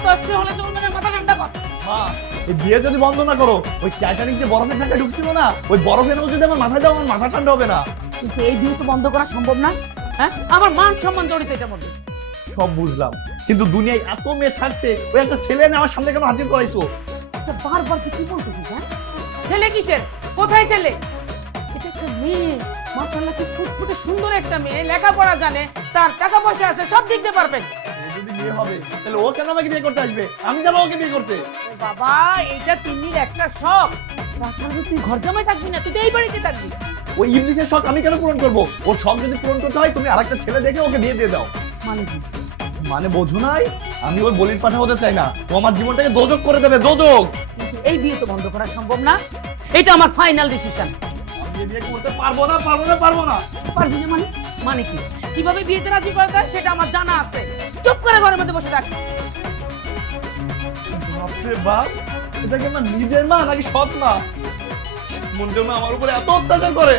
এত অস্থির হলে চলবে না, মাথা ঠান্ডা কর। মা, এই বিয়ে যদি বন্ধ না করো, ওই টাইটানিক যে বরফের ঢাকা ঢুকছিল না, ওই বরফের মধ্যে যদি আমার মাথায় দাও, আমার মাথা ঠান্ডা হবে না। কিন্তু এই বিয়ে তো বন্ধ করা সম্ভব না। হ্যাঁ, আমার মান সম্মান জড়িত এটার মধ্যে। সব বুঝলাম, কিন্তু দুনিয়ায় এত মেয়ে থাকতে ওই একটা ছেলে এনে আমার সামনে কেন হাজির করাইছো? আচ্ছা, বারবার কি বলতেছিস? হ্যাঁ, ছেলে কিসের? কোথায় ছেলে? এটা একটা মেয়ে, মাশাআল্লাহ কি ফুটফুটে সুন্দর একটা মেয়ে, লেখাপড়া জানে, তার টাকা পয়সা আছে, সব দিক দিয়ে পারবেন। যদি বিয়ে হবে তাহলে ও কেন আমাকে বিয়ে করতে আসবে? আমি যাবো ওকে বিয়ে করতে। ও বাবা, এইটা তিন্নির একটা শখ। তাছাড়া তুই ঘর জামাই থাকবি না, তুই তো এই বাড়িতে থাকবি। ওই ইবলিসের শখ আমি কেন পূরণ করবো? ওর শখ যদি পূরণ করতে হয়, তুমি আরেকটা ছেলে দেখে ওকে বিয়ে দিয়ে দাও। মানে কি? মানে বোঝো নাই, আমি ওর বলির পাঠা হতে চাই না। ও আমার জীবনটাকে দোজক করে দেবে, দোজক। কিন্তু এই বিয়ে তো বন্ধ করা সম্ভব না, এটা আমার ফাইনাল ডিসিশন। আমি এই বিয়ে করতে পারবো না, পারবো না, পারবো না। পারবি না মানে? মানে কি? কিভাবে বিয়েতে রাজি করা যায় সেটা আমার জানা আছে। চুপ করে ঘরের মধ্যে বসে থাক। বাপরে বাপ, এটা কি আমার নিজের মা নাকি সৎ মা? মন জন্য আমার উপরে এত অত্যাচার করে।